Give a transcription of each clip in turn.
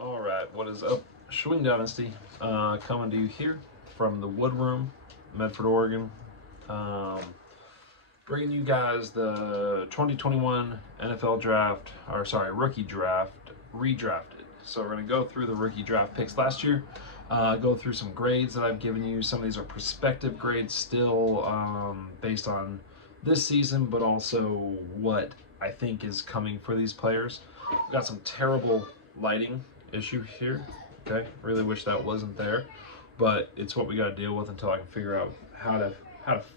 All right, what is up? Schwing Dynasty coming to you here from the Wood Room, Medford, Oregon. Um, Bringing you guys the 2021 NFL draft, or sorry, rookie draft, redrafted. So we're going to go through the rookie draft picks last year, go through some grades that I've given you. Some of these are prospective grades still based on this season, but also what I think is coming for these players. We've got some terrible lighting issue here. Okay, really wish that wasn't there, but it's what we got to deal with until I can figure out how to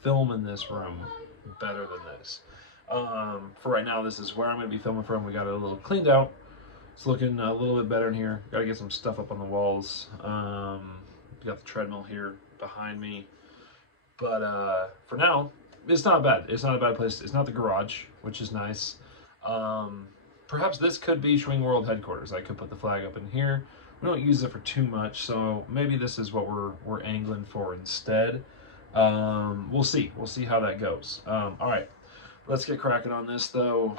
film in this room better than this. For right now, this is where I'm going to be filming from. We got it a little cleaned out. It's looking a little bit better in here. Got to get some stuff up on the walls. Got the treadmill here behind me. But for now, it's not bad. It's not a bad place. It's not the garage, which is nice. Perhaps this could be Schwing World headquarters. I could put the flag up in here. We don't use it for too much, so maybe this is what we're angling for instead. We'll see. We'll see how that goes. All right, let's get cracking on this though.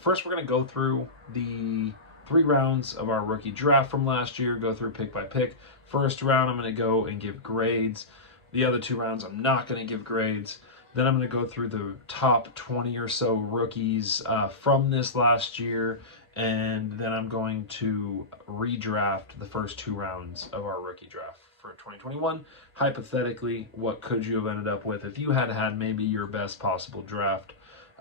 First we're gonna go through the 3 rounds of our rookie draft from last year. Go through pick by pick. First round, I'm gonna go and give grades. The other 2 rounds, I'm not gonna give grades. Then I'm going to go through the top 20 or so rookies from this last year, and then I'm going to redraft the first 2 rounds of our rookie draft for 2021. Hypothetically, what could you have ended up with if you had had maybe your best possible draft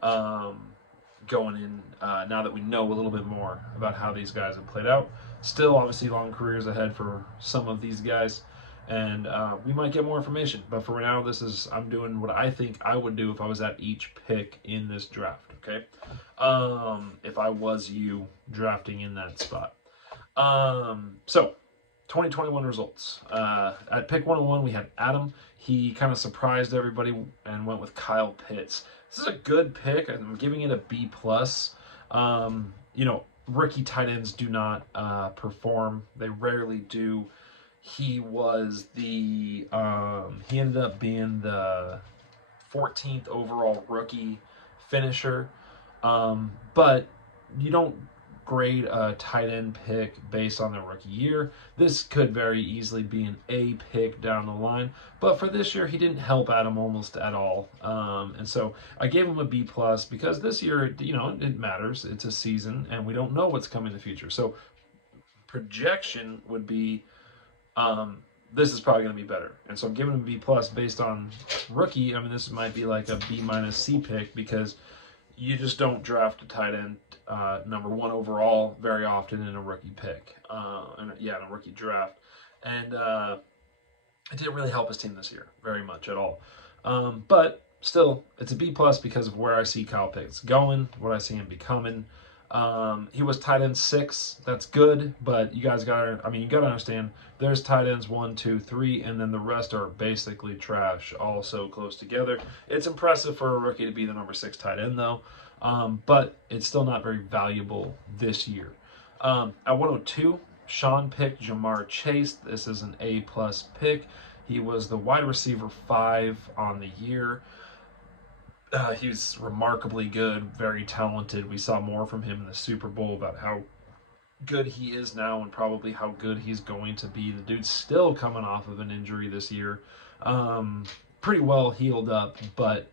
going in now that we know a little bit more about how these guys have played out. Still, obviously, long careers ahead for some of these guys. And we might get more information, but for now, I'm doing what I think I would do if I was at each pick in this draft. Okay, if I was you drafting in that spot. So 2021 results. At pick 101, we had Adam. He kind of surprised everybody and went with Kyle Pitts. This is a good pick. I'm giving it a B plus. Rookie tight ends do not perform. They rarely do. He was he ended up being the 14th overall rookie finisher. But you don't grade a tight end pick based on the rookie year. This could very easily be an A pick down the line. But for this year, he didn't help Adam almost at all. And so I gave him a B plus because this year, it matters. It's a season and we don't know what's coming in the future. So projection would be this is probably going to be better. And so I'm giving him a B plus based on rookie. I mean, this might be like a B minus C pick because you just don't draft a tight end number 1 overall very often in a rookie pick. In a rookie draft. And it didn't really help his team this year very much at all. But still, it's a B plus because of where I see Kyle Pitts going, what I see him becoming. He was tight end 6. That's good, but you gotta understand there's tight ends 1, 2, 3, and then the rest are basically trash, all so close together. It's impressive for a rookie to be the number 6 tight end though, but it's still not very valuable this year. At 102, Sean picked Ja'Marr Chase. This is an A plus pick. He was the wide receiver 5 on the year. He's remarkably good, very talented. We saw more from him in the Super Bowl about how good he is now and probably how good he's going to be. The dude's still coming off of an injury this year. Pretty well healed up, but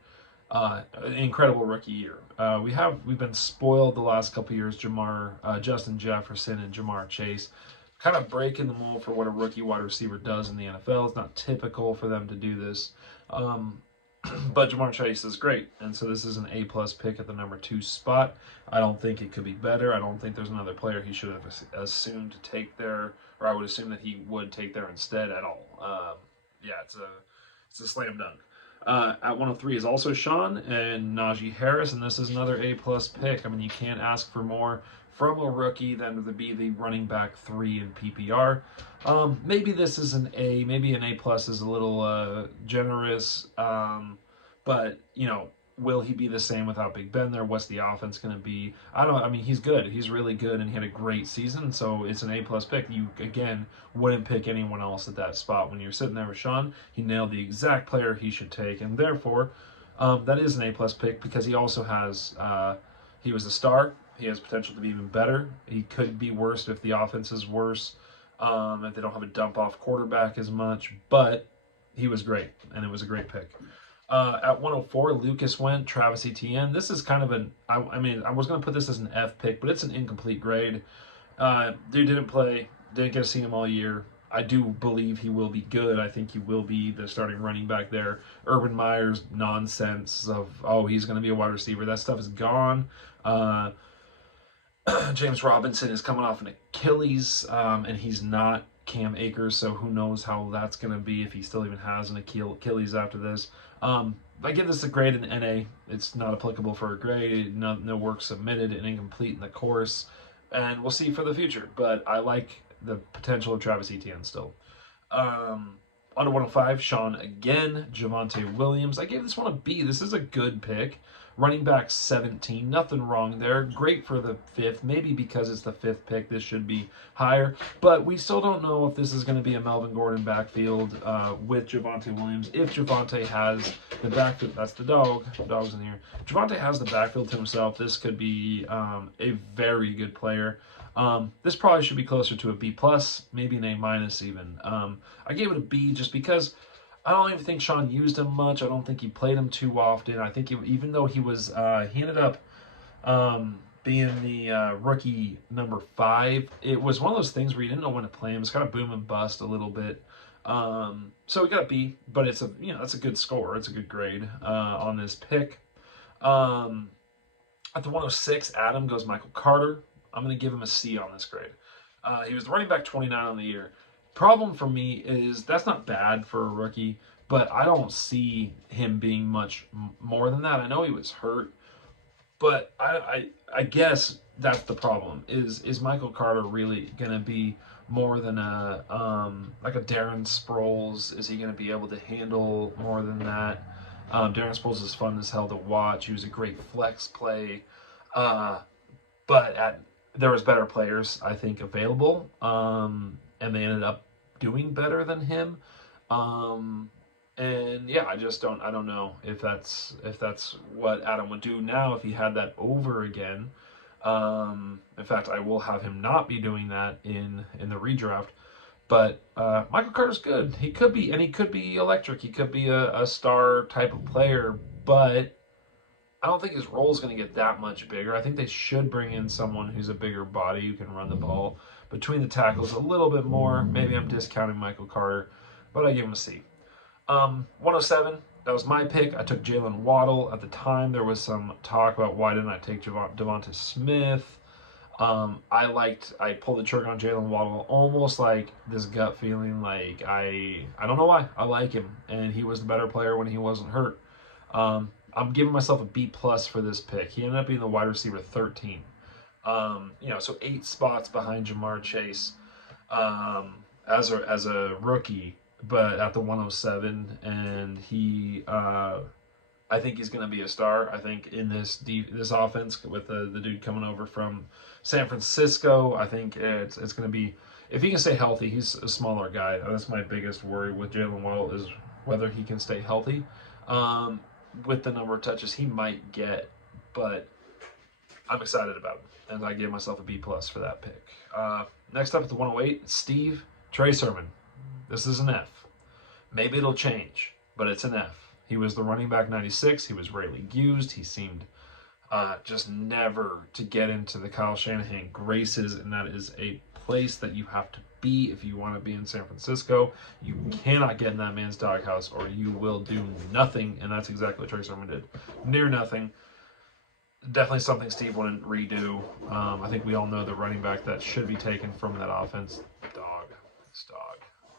an incredible rookie year. We've been spoiled the last couple years. Justin Jefferson and Ja'Marr Chase kind of breaking the mold for what a rookie wide receiver does in the NFL. It's not typical for them to do this. But Ja'Marr Chase is great, and so this is an A plus pick at the number 2 spot. I don't think it could be better. I don't think there's another player he should have assumed to take there, or I would assume that he would take there instead at all. It's a slam dunk. At 103 is also Sean and Najee Harris, and this is another A plus pick. I mean, you can't ask for more from a rookie than to be the running back 3 in PPR. Maybe this is an A. Maybe an A plus is a little generous. But will he be the same without Big Ben there? What's the offense going to be? I don't know. I mean, he's good. He's really good, and he had a great season. So it's an A plus pick. You again wouldn't pick anyone else at that spot when you're sitting there with Sean. He nailed the exact player he should take, and therefore that is an A plus pick because he also has. He was a star. He has potential to be even better. He could be worse if the offense is worse, if they don't have a dump-off quarterback as much. But he was great, and it was a great pick. At 104, Lucas went, Travis Etienne. This is kind of I mean, I was going to put this as an F pick, but it's an incomplete grade. Dude didn't play, didn't get to see him all year. I do believe he will be good. I think he will be the starting running back there. Urban Meyer's nonsense of, oh, he's going to be a wide receiver. That stuff is gone. James Robinson is coming off an Achilles, and he's not Cam Akers, so who knows how that's going to be if he still even has an Achilles after this. I give this a grade in NA. It's not applicable for a grade. No work submitted and incomplete in the course. And we'll see for the future. But I like the potential of Travis Etienne still. On to 105, Sean again. Javonte Williams. I gave this one a B. This is a good pick. Running back 17. Nothing wrong there. Great for the 5th. Maybe because it's the 5th pick, this should be higher. But we still don't know if this is going to be a Melvin Gordon backfield with Javonte Williams. If Javonte has the backfield, that's the dog. The dog's in here. Javonte has the backfield to himself. This could be a very good player. This probably should be closer to a B+, maybe an A- even. I gave it a B just because I don't even think Sean used him much. I don't think he played him too often. I think even though he ended up being the rookie number 5, it was one of those things where you didn't know when to play him. It's kind of boom and bust a little bit. So we got a B, but it's that's a good score. It's a good grade on this pick. At the 106, Adam goes Michael Carter. I'm going to give him a C on this grade. He was the running back 29 on the year. Problem for me is that's not bad for a rookie, but I don't see him being much more than that. I know he was hurt, but I guess that's the problem. Is Michael Carter really going to be more than like a Darren Sproles? Is he going to be able to handle more than that? Darren Sproles is fun as hell to watch. He was a great flex play, but there was better players, I think, available, and they ended up doing better than him. And yeah, I don't know if that's what Adam would do now if he had that over again. In fact, I will have him not be doing that in the redraft. But Michael Carter's good. He could be electric. He could be a star type of player, but I don't think his role is going to get that much bigger. I think they should bring in someone who's a bigger body who can run the ball between the tackles a little bit more. Maybe I'm discounting Michael Carter, but I give him a C. 107, that was my pick. I took Jalen Waddle. At the time, there was some talk about why didn't I take Devonta Smith. I pulled the trigger on Jalen Waddle almost like this gut feeling like I don't know why. I like him, and he was the better player when he wasn't hurt. I'm giving myself a B+ for this pick. He ended up being the wide receiver 13. So 8 spots behind Jamar Chase as a rookie, but at the 107, and I think he's going to be a star. I think in this offense with the dude coming over from San Francisco, I think it's going to be, if he can stay healthy. He's a smaller guy. That's my biggest worry with Jalen Waddle is whether he can stay healthy. With the number of touches he might get, but I'm excited about him, and I gave myself a B+ for that pick. Next up at the 108, Steve Trey Sermon. This is an F. Maybe it'll change, but it's an F. He was the running back 96. He was rarely used. He seemed just never to get into the Kyle Shanahan graces, and that is a place that you have to be if you want to be in San Francisco. You cannot get in that man's doghouse or you will do nothing, and that's exactly what Trey Sermon did. Near nothing. Definitely something Steve wouldn't redo. I think we all know the running back that should be taken from that offense. This dog.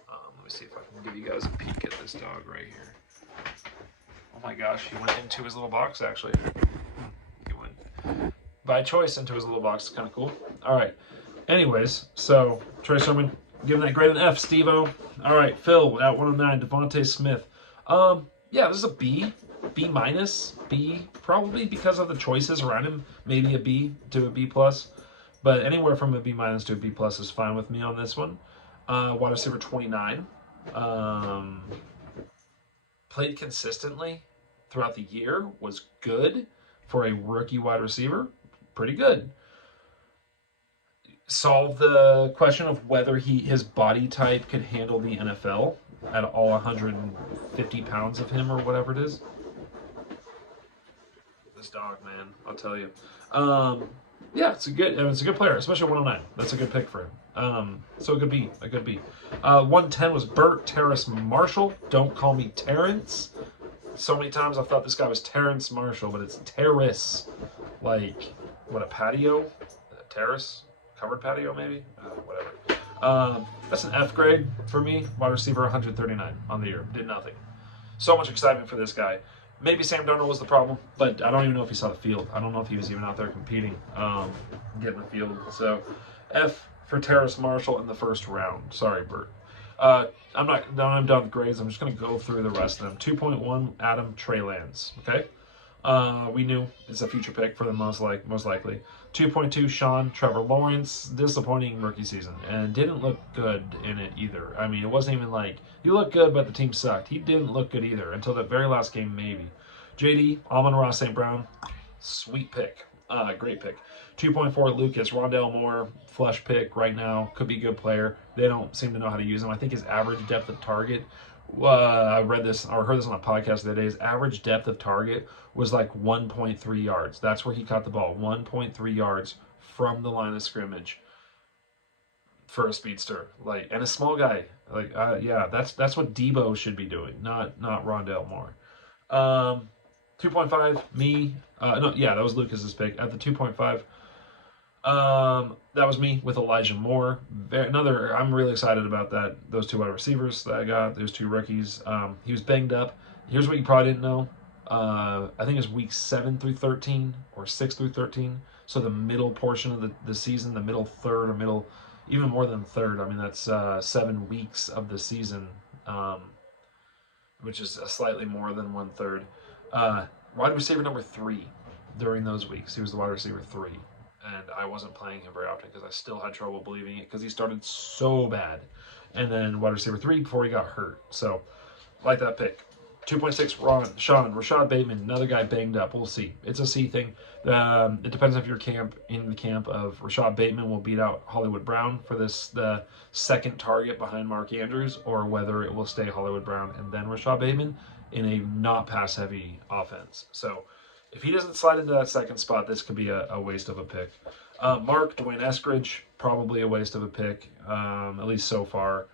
Let me see if I can give you guys a peek at this dog right here. Oh my gosh, he went into his little box actually. He went by choice into his little box. It's kind of cool. All right. Anyways, so Trey Sermon, giving that grade an F, Steve-O. All right, Phil at 109, Devonta Smith. Yeah, this is a B, B-, B, probably because of the choices around him. Maybe a B to a B+, but anywhere from a B- to a B+ is fine with me on this one. Wide receiver 29. Played consistently throughout the year, was good for a rookie wide receiver. Pretty good. solve the question of whether his body type could handle the NFL at all 150 pounds of him or whatever it is. This dog, man, I'll tell you. Yeah, it's a good player, especially 109. That's a good pick for him. So a good B. 110 was Burt Terrace Marshall. Don't call me Terrence. So many times I thought this guy was Terrence Marshall, but it's Terrace. Like, what, a patio? A terrace? Covered patio, maybe? Whatever. That's an F grade for me. Wide receiver 139 on the year. Did nothing. So much excitement for this guy. Maybe Sam Darnold was the problem, but I don't even know if he saw the field. I don't know if he was even out there competing, getting the field. So, F for Terrace Marshall in the first round. Sorry, Bert. I'm done with grades. I'm just going to go through the rest of them. 2.1, Adam Trey Lance. Okay. We knew it's a future pick for the most likely. 2.2, Sean Trevor Lawrence. Disappointing rookie season and didn't look good in it either. I mean, it wasn't even like he looked good, but the team sucked. He didn't look good either until the very last game, maybe. JD Amon-Ra St. Brown, sweet pick, great pick. 2.4, Lucas Rondale Moore, flush pick right now. Could be a good player. They don't seem to know how to use him. I think his average depth of target. I read this or heard this on a podcast the other day. His average depth of target was like 1.3 yards. That's where he caught the ball. 1.3 yards from the line of scrimmage for a speedster, like, and a small guy. Like, yeah, that's what Debo should be doing, not Rondale Moore. 2.5, me. No, yeah, that was Lucas's pick at the 2.5. That was me with Elijah Moore. I'm really excited about that. Those two wide receivers that I got, those two rookies. He was banged up. Here's what you probably didn't know. I think it was week 7 through 13 or 6 through 13. So the middle portion of the season, the middle third or middle, even more than third. I mean, that's 7 weeks of the season, which is slightly more than 1/3. Wide receiver number 3 during those weeks. He was the wide receiver 3. And I wasn't playing him very often because I still had trouble believing it because he started so bad. And then wide receiver 3 before he got hurt. So, like that pick. 2.6, Rashad Bateman, another guy banged up. We'll see. It's a C thing. It depends if you're in the camp of Rashad Bateman will beat out Hollywood Brown for the second target behind Mark Andrews, or whether it will stay Hollywood Brown and then Rashad Bateman in a not pass-heavy offense. So, if he doesn't slide into that second spot, this could be a waste of a pick. Dwayne Eskridge, probably a waste of a pick, at least so far.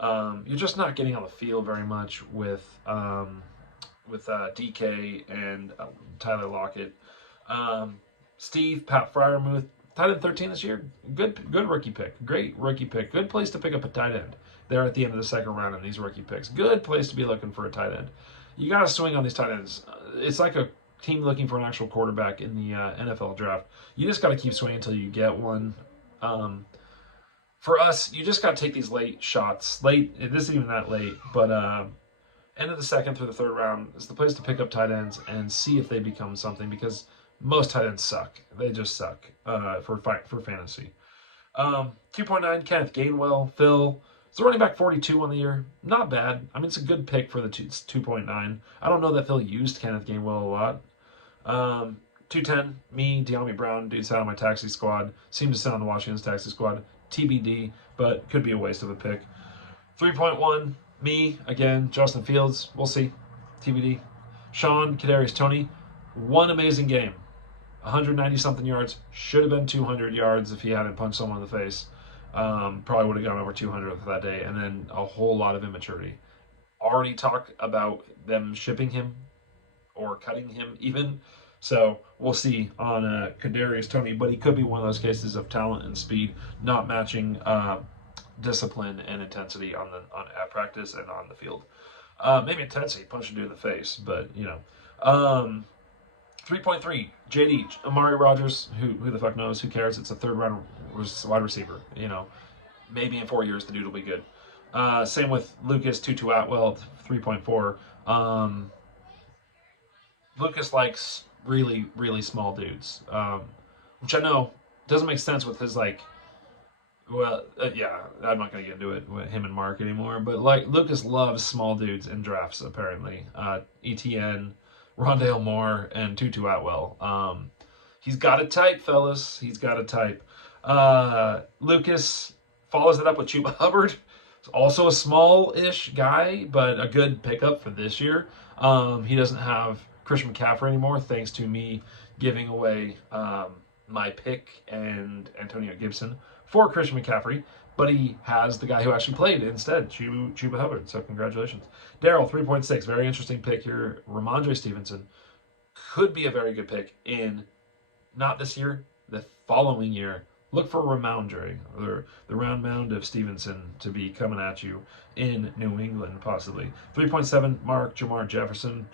You're just not getting on the field very much with DK and Tyler Lockett. Steve, Pat Fryermuth, tight end 13 this year. Good rookie pick. Great rookie pick. Good place to pick up a tight end there at the end of the second round in these rookie picks. Good place to be looking for a tight end. You got to swing on these tight ends. It's like a team looking for an actual quarterback in the NFL draft. You just got to keep swinging until you get one. For us, you just got to take these late shots. This isn't even that late, but end of the second through the third round is the place to pick up tight ends and see if they become something, because most tight ends suck. They just suck for fantasy. 2.9, Kenneth Gainwell. Phil, it's a running back 42 on the year. Not bad. I mean, it's a good pick for the 2.9. I don't know that Phil used Kenneth Gainwell a lot. 210, me, De'Ami Brown, dude sat on my taxi squad. Seemed to sit on the Washington's taxi squad. TBD, but could be a waste of a pick. 3.1, me, again, Justin Fields. We'll see. TBD. Sean, Kadarius Toney. One amazing game. 190-something yards. Should have been 200 yards if he hadn't punched someone in the face. Probably would have gone over 200 for that day. And then a whole lot of immaturity. Already talked about them shipping him or cutting him even. So we'll see on Kadarius Toney, but he could be one of those cases of talent and speed not matching discipline and intensity at practice and on the field. Maybe intensity, punch a dude in the face, but 3.3, JD, Amari Rogers, who the fuck knows, who cares? It's a third round wide receiver. Maybe in 4 years the dude will be good. Same with Lucas Tutu Atwell, 3.4. Lucas likes really, really small dudes, which I know doesn't make sense with his I'm not going to get into it with him and Mark anymore, but Lucas loves small dudes in drafts, apparently. ETN, Rondale Moore, and Tutu Atwell. He's got a type, fellas. He's got a type. Lucas follows it up with Chuba Hubbard. Also a small-ish guy, but a good pickup for this year. He doesn't have Christian McCaffrey anymore, thanks to me giving away my pick and Antonio Gibson for Christian McCaffrey. But he has the guy who actually played instead, Chuba Hubbard. So congratulations. Daryl, 3.6. Very interesting pick here. Ramondre Stevenson could be a very good pick in not this year, the following year. Look for Ramondre, or the round mound of Stevenson, to be coming at you in New England, possibly. 3.7, Mark Jamar Jefferson.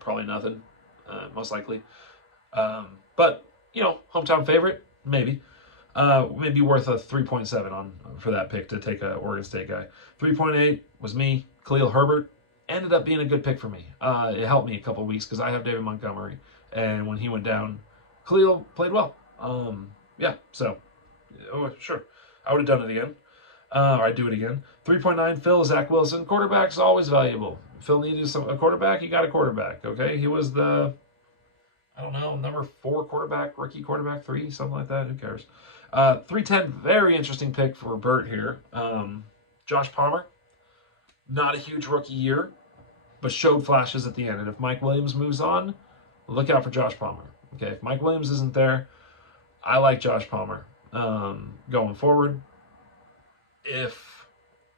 Probably nothing, most likely. But, hometown favorite, maybe. Maybe worth a 3.7 on for that pick to take a Oregon State guy. 3.8 was me, Khalil Herbert. Ended up being a good pick for me. It helped me a couple weeks because I have David Montgomery, and when he went down, Khalil played well. So sure, I would have done it again. Or I'd do it again. 3.9, Phil, Zach Wilson. Quarterback's always valuable. Phil needed a quarterback. He got a quarterback. Okay, he was the number 4 quarterback, rookie quarterback 3, something like that. Who cares? 310, very interesting pick for Bert here. Josh Palmer, not a huge rookie year, but showed flashes at the end. And if Mike Williams moves on, look out for Josh Palmer. Okay, if Mike Williams isn't there, I like Josh Palmer going forward. If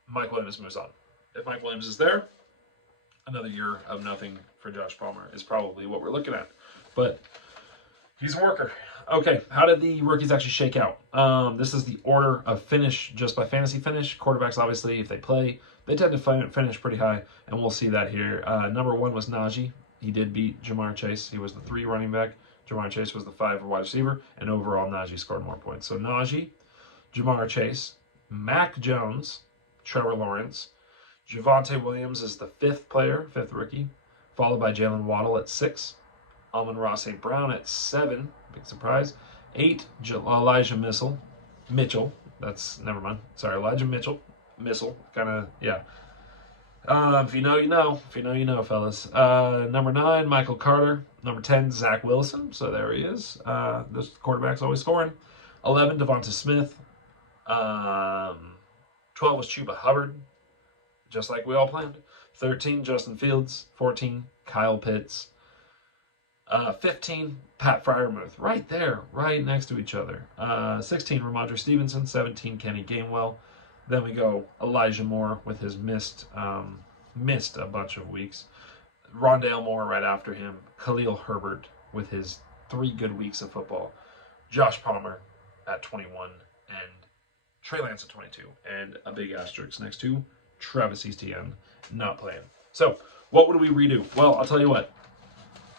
Mike Williams moves on, if Mike Williams is there, another year of nothing for Josh Palmer is probably what we're looking at. But he's a worker. Okay, how did the rookies actually shake out? This is the order of finish just by fantasy finish. Quarterbacks, obviously, if they play, they tend to finish pretty high, and we'll see that here. Number 1 was Najee. He did beat Jamar Chase. He was the 3 running back. Jamar Chase was the 5 wide receiver, and overall Najee scored more points. So Najee, Jamar Chase, Mac Jones, Trevor Lawrence, Javonte Williams is the 5th rookie, followed by Jalen Waddle at 6, Amon-Ra St. Brown at 7, big surprise, 8, Elijah Mitchell, that's, never mind, sorry, Elijah Mitchell, yeah. If you know, you know. If you know, you know, fellas. Number 9, Michael Carter. Number 10, Zach Wilson. So there he is. This quarterback's always scoring. 11, Devonta Smith. 12 was Chuba Hubbard, just like we all planned. 13, Justin Fields. 14, Kyle Pitts. 15, Pat Freiermuth. Right there, right next to each other. 16, Ramondre Stevenson. 17, Kenny Gainwell. Then we go Elijah Moore with his missed a bunch of weeks. Rondale Moore right after him. Khalil Herbert with his 3 good weeks of football. Josh Palmer at 21 and Trey Lance at 22. And a big asterisk next to Travis Etienne not playing. So what would we redo? Well, I'll tell you what.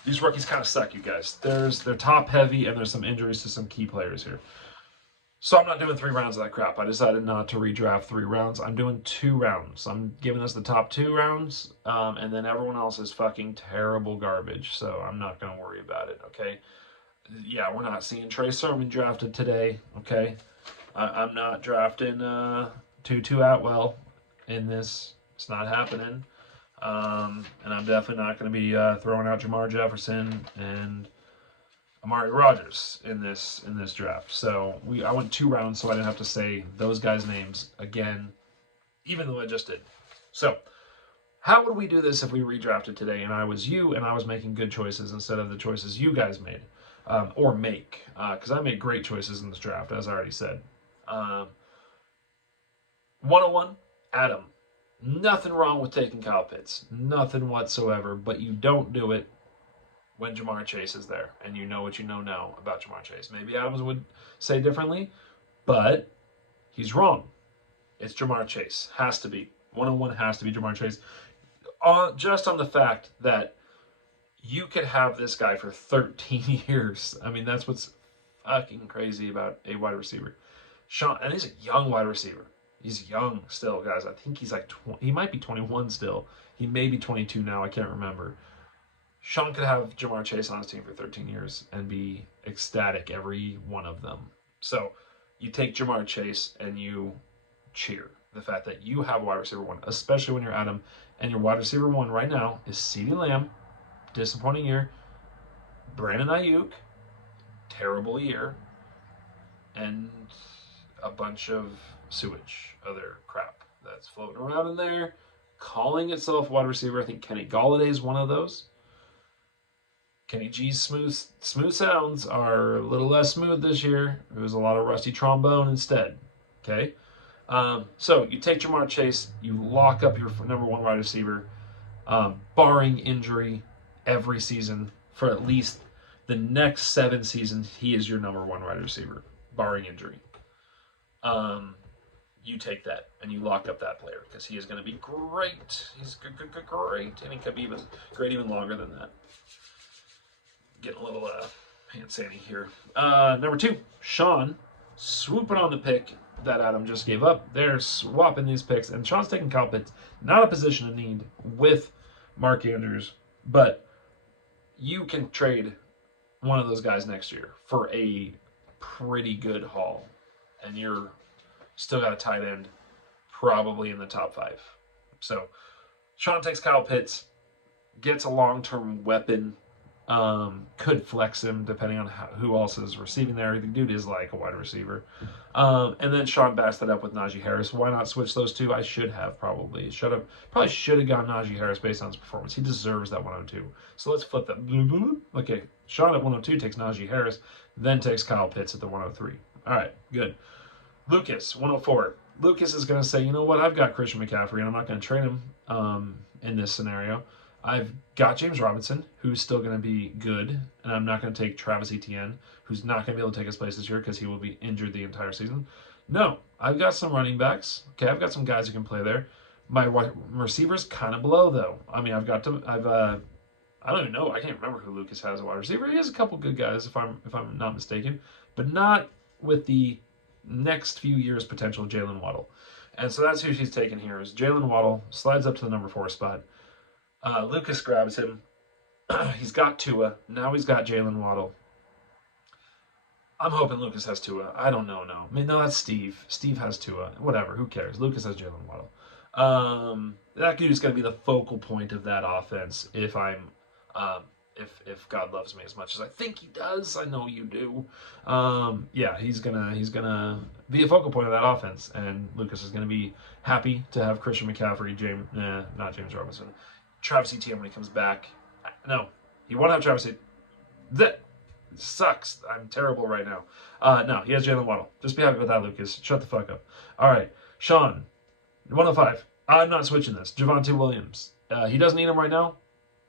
These rookies kind of suck, you guys. They're top heavy and there's some injuries to some key players here. So I'm not doing 3 rounds of that crap. I decided not to redraft 3 rounds. I'm doing 2 rounds. I'm giving us the top 2 rounds, and then everyone else is fucking terrible garbage. So I'm not going to worry about it, okay? Yeah, we're not seeing Trey Sermon drafted today, okay? I'm not drafting Tutu Atwell in this. It's not happening. And I'm definitely not going to be throwing out Jamar Jefferson and Amari Rodgers in this draft. So I went 2 rounds, so I didn't have to say those guys' names again, even though I just did. So how would we do this if we redrafted today and I was you and I was making good choices instead of the choices you guys made or make? Because I made great choices in this draft, as I already said. 101, Adam. Nothing wrong with taking Kyle Pitts. Nothing whatsoever, but you don't do it when Jamar Chase is there, and you know what you know now about Jamar Chase. Maybe Adams would say differently, but he's wrong. It's Jamar Chase. Has to be. 101 has to be Jamar Chase. Just on the fact that you could have this guy for 13 years. I mean, that's what's fucking crazy about a wide receiver. And he's a young wide receiver. He's young still, guys. I think he's like he might be 21 still. He may be 22 now. I can't remember. Sean could have Jamar Chase on his team for 13 years and be ecstatic every one of them. So you take Jamar Chase and you cheer the fact that you have wide receiver 1, especially when you're Adam, and your wide receiver 1 right now is CeeDee Lamb, disappointing year. Brandon Ayuk, terrible year. and a bunch of sewage, other crap that's floating around in there, calling itself wide receiver. I think Kenny Galladay is one of those. Kenny G's smooth sounds are a little less smooth this year. It was a lot of rusty trombone instead. Okay, so you take Ja'Marr Chase, you lock up your number one wide receiver, barring injury, every season for at least the next 7 seasons. He is your number one wide receiver, barring injury. You take that and you lock up that player because he is going to be great. He's great, and he could be even great even longer than that. Getting a little hand sandy here. Number 2, Sean, swooping on the pick that Adam just gave up. They're swapping these picks, and Sean's taking Kyle Pitts. Not a position of need with Mark Andrews, but you can trade one of those guys next year for a pretty good haul, and you're still got a tight end probably in the top 5. So Sean takes Kyle Pitts, gets a long-term weapon. Could flex him depending on who else is receiving there. The dude is like a wide receiver. And then Sean bassed that up with Najee Harris. Why not switch those two? I should have probably should have gone Najee Harris based on his performance. He deserves that 102. So let's flip that. Okay, Sean at 102 takes Najee Harris, then takes Kyle Pitts at the 103. All right, good. Lucas 104. Lucas is going to say, you know what? I've got Christian McCaffrey, and I'm not going to trade him in this scenario. I've got James Robinson, who's still going to be good, and I'm not going to take Travis Etienne, who's not going to be able to take his place this year because he will be injured the entire season. No, I've got some running backs. Okay, I've got some guys who can play there. My receiver's kind of below, though. I mean, I don't even know. I can't remember who Lucas has a wide receiver. He has a couple good guys, if I'm not mistaken, but not with the next few years' potential Jalen Waddle. And so that's who she's taking here is Jalen Waddle, slides up to the number 4 spot. Lucas grabs him. He's got Tua. Now he's got Jalen Waddle. I'm hoping Lucas has Tua. I don't know. No, I mean, no, that's Steve. Steve has Tua. Whatever. Who cares? Lucas has Jalen Waddle. That dude's going to be the focal point of that offense if if God loves me as much as I think he does. I know you do. Yeah, he's gonna be a focal point of that offense, and Lucas is gonna be happy to have Christian McCaffrey, not James Robinson, Travis Etienne when he comes back. No, you want to have Travis Etienne. That sucks. I'm terrible right now. No, he has Jalen Waddle. Just be happy with that, Lucas. Shut the fuck up. All right, Sean, 105. I'm not switching this. Javonte Williams. He doesn't need him right now.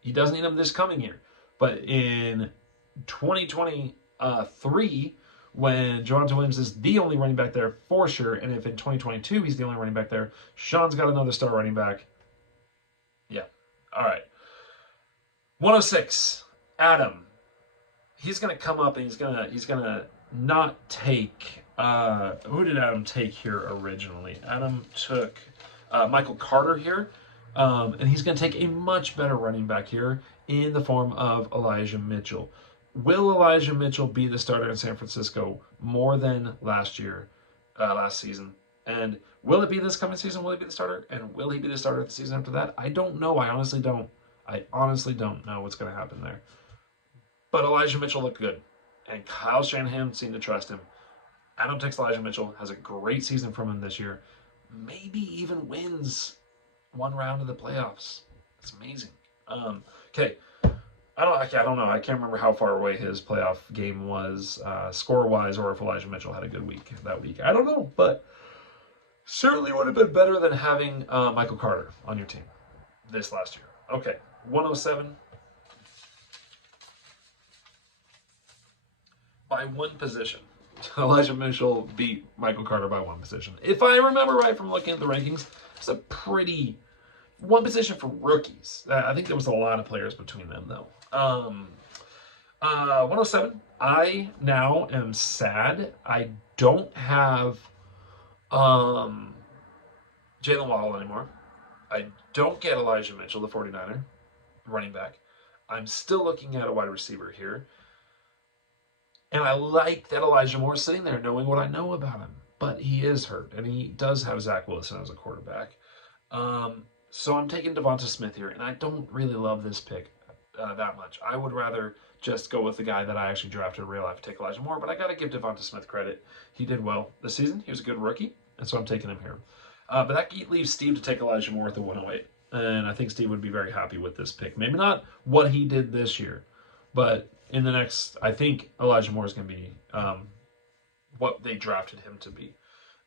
He doesn't need him this coming year. But in 2023, when Javonte Williams is the only running back there for sure, and if in 2022 he's the only running back there, Sean's got another star running back. Yeah. All right. 106. Adam. He's gonna come up and he's gonna not take. Who did Adam take here originally? Adam took Michael Carter here, and he's gonna take a much better running back here in the form of Elijah Mitchell. Will Elijah Mitchell be the starter in San Francisco more than last season? And will it be this coming season? Will he be the starter? And will he be the starter the season after that? I don't know. I honestly don't know what's going to happen there. But Elijah Mitchell looked good. And Kyle Shanahan seemed to trust him. Adam takes Elijah Mitchell, has a great season from him this year. Maybe even wins one round of the playoffs. It's amazing. Okay. I don't know. I can't remember how far away his playoff game was score-wise, or if Elijah Mitchell had a good week that week. I don't know, but certainly would have been better than having Michael Carter on your team this last year. Okay, 107. By one position. Elijah Mitchell beat Michael Carter by one position. If I remember right from looking at the rankings, it's a pretty... one position for rookies. I think there was a lot of players between them, though. 107. I now am sad. I don't have Jalen Waddle anymore. I don't get Elijah Mitchell, the 49er, running back. I'm still looking at a wide receiver here. And I like that Elijah Moore's sitting there knowing what I know about him. But he is hurt, and he does have Zach Wilson as a quarterback. So I'm taking Devonta Smith here, and I don't really love this pick. that much. I would rather just go with the guy that I actually drafted in real life, take Elijah Moore. But I got to give Devonta Smith credit. He did well this season. He was a good rookie, and so I'm taking him here. But that leaves Steve to take Elijah Moore at the 108. And I think Steve would be very happy with this pick. Maybe not what he did this year, but in the next, I think Elijah Moore is going to be what they drafted him to be.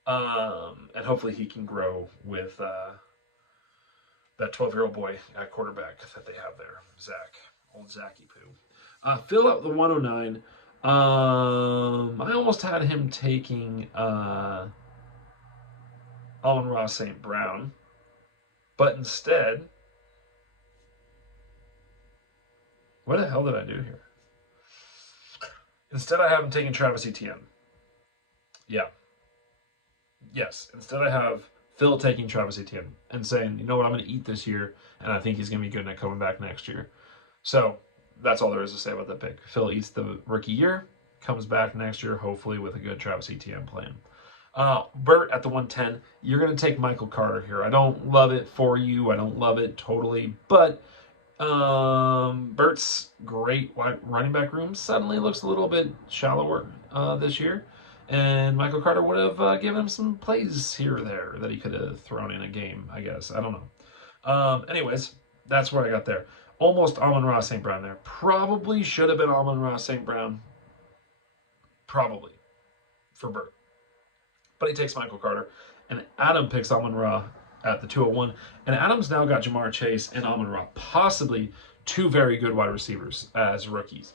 And hopefully he can grow with that 12-year-old boy at quarterback that they have there, Zach, old Zachy Poo. Fill out the 109. I almost had him taking Amon-Ra St. Brown, but instead, what the hell did I do here? Instead, I have him taking Travis Etienne. Yeah. Yes. Instead, I have Phil taking Travis Etienne and saying, you know what, I'm going to eat this year, and I think he's going to be good at coming back next year. So that's all there is to say about that pick. Phil eats the rookie year, comes back next year, hopefully with a good Travis Etienne plan. Bert at the 110, you're going to take Michael Carter here. I don't love it for you. I don't love it totally, but Bert's great running back room suddenly looks a little bit shallower this year. And Michael Carter would have given him some plays here or there that he could have thrown in a game, I guess. I don't know. Anyways, that's where I got there. Almost Amon-Ra St. Brown there. Probably should have been Amon-Ra St. Brown. Probably. For Bert. But he takes Michael Carter. And Adam picks Amon-Ra at the 201. And Adam's now got Ja'Marr Chase and Amon-Ra. Possibly two very good wide receivers as rookies.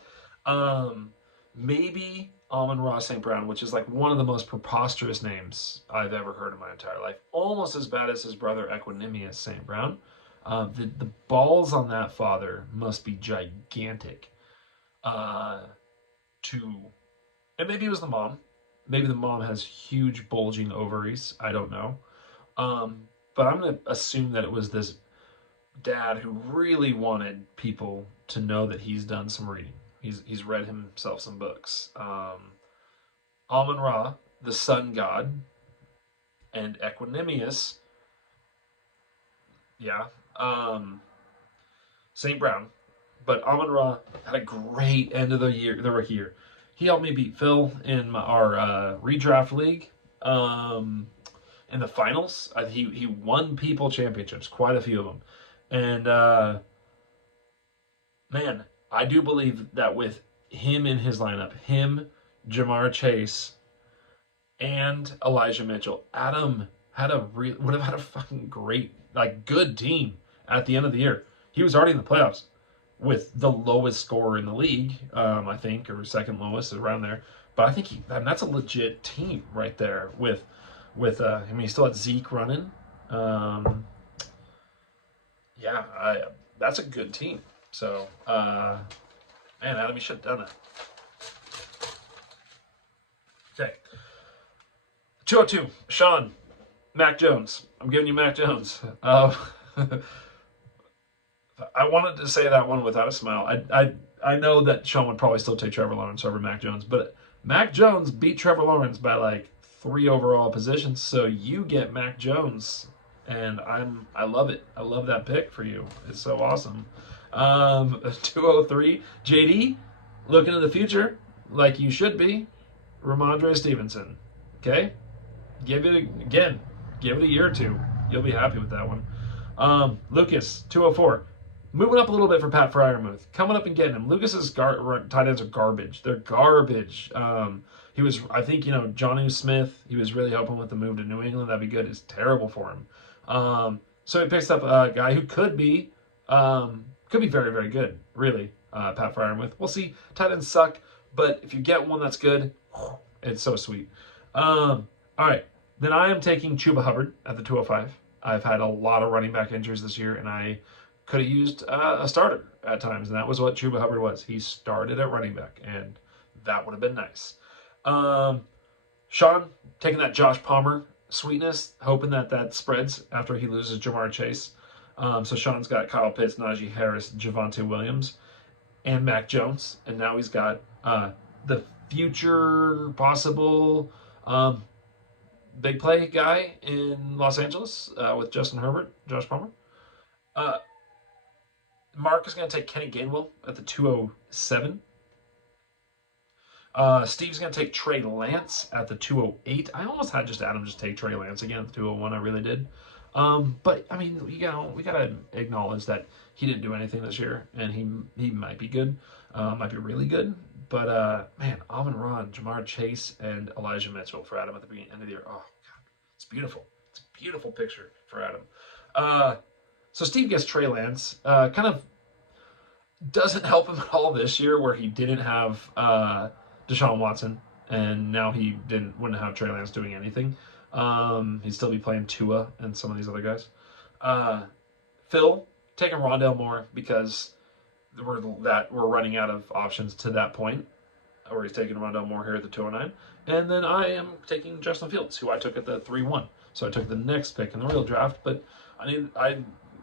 Maybe Amon-Ra St. Brown, which is like one of the most preposterous names I've ever heard in my entire life. Almost as bad as his brother Equanimous St. Brown. The balls on that father must be gigantic. And maybe it was the mom. Maybe the mom has huge bulging ovaries. I don't know. But I'm going to assume that it was this dad who really wanted people to know that he's done some reading. He's read himself some books. Amon-Ra, the sun god, and Equanimous, yeah, St. Brown. But Amon-Ra had a great end of the year, the rookie year. He helped me beat Phil in our redraft league in the finals. He won people championships, quite a few of them. And man, I do believe that with him in his lineup, him, Ja'Marr Chase, and Elijah Mitchell, Adam would have had a fucking great, like, good team at the end of the year. He was already in the playoffs with the lowest scorer in the league, I think, or second lowest, around there. But I think that's a legit team right there. With I mean, he still had Zeke running. That's a good team. So, man, Adam, you should have done it. Okay. 202, Sean, Mac Jones. I'm giving you Mac Jones. I wanted to say that one without a smile. I know that Sean would probably still take Trevor Lawrence over Mac Jones, but Mac Jones beat Trevor Lawrence by like 3 overall positions, so you get Mac Jones, and I love it. I love that pick for you. It's so awesome. 203, JD, looking to the future like you should be. Ramondre Stevenson. Okay, give it a year or two. You'll be happy with that one. Lucas, 204. Moving up a little bit for Pat Freiermuth. Coming up and getting him. Lucas's tight ends are garbage. They're garbage. He was, I think, Jonnu Smith, he was really helping with the move to New England. That'd be good. It's terrible for him. So he picks up a guy who could be very, very good, really, Pat Freiermuth. We'll see. Tight ends suck, but if you get one that's good, it's so sweet. All right. Then I am taking Chuba Hubbard at the 205. I've had a lot of running back injuries this year, and I could have used a starter at times, and that was what Chuba Hubbard was. He started at running back, and that would have been nice. Sean, taking that Josh Palmer sweetness, hoping that spreads after he loses Ja'Marr Chase. So Sean's got Kyle Pitts, Najee Harris, Javonte Williams, and Mac Jones, and now he's got the future possible big play guy in Los Angeles with Justin Herbert, Josh Palmer. Mark is going to take Kenny Gainwell at the 207. Steve's going to take Trey Lance at the 208. I almost had just Adam just take Trey Lance again at the 201. I really did. But I mean, we gotta acknowledge that he didn't do anything this year, and he might be good, might be really good. But man, Amon-Ra, Jamar Chase, and Elijah Mitchell for Adam at the end of the year. Oh God, it's beautiful. It's a beautiful picture for Adam. So Steve gets Trey Lance. Kind of doesn't help him at all this year, where he didn't have Deshaun Watson, and now he wouldn't have Trey Lance doing anything. He'd still be playing Tua and some of these other guys. Phil taking Rondale Moore because we're running out of options to that point, or he's taking Rondale Moore here at the 209. And then I am taking Justin Fields, who I took at the 3-1. So I took the next pick in the real draft, but I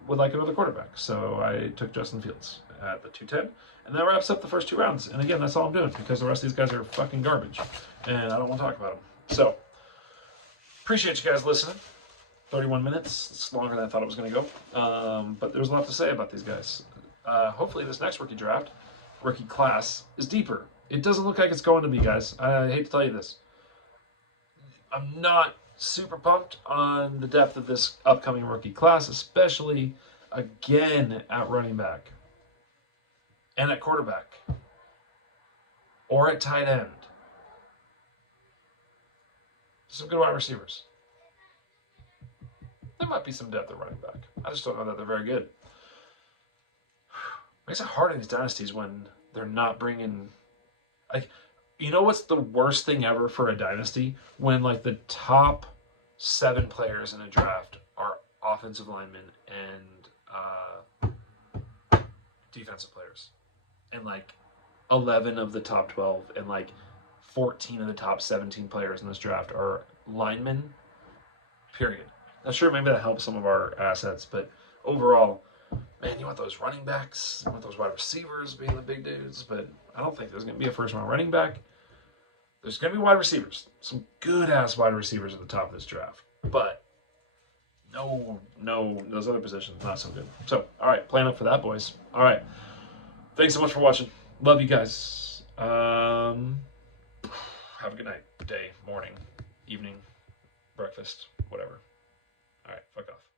would like another quarterback, so I took Justin Fields at the 210. And that wraps up the first 2 rounds. And again, that's all I'm doing because the rest of these guys are fucking garbage, and I don't want to talk about them. So appreciate you guys listening. 31 minutes. It's longer than I thought it was going to go. But there's a lot to say about these guys. Hopefully this next rookie class, is deeper. It doesn't look like it's going to be, guys. I hate to tell you this. I'm not super pumped on the depth of this upcoming rookie class, especially, again, at running back. And at quarterback. Or at tight end. Some good wide receivers. There might be some depth at running back. I just don't know that they're very good. Makes it hard in these dynasties when they're not bringing... Like, you know what's the worst thing ever for a dynasty? When, like, the top 7 players in a draft are offensive linemen and defensive players. And, like, 11 of the top 12 and, like, 14 of the top 17 players in this draft are linemen, period. Now, sure, maybe that helps some of our assets, but overall, man, you want those running backs, you want those wide receivers being the big dudes, but I don't think there's going to be a first-round running back. There's going to be wide receivers, some good-ass wide receivers at the top of this draft, but no, those other positions, not so good. So, all right, plan up for that, boys. All right, thanks so much for watching. Love you guys. Have a good night, day, morning, evening, breakfast, whatever. All right, fuck off.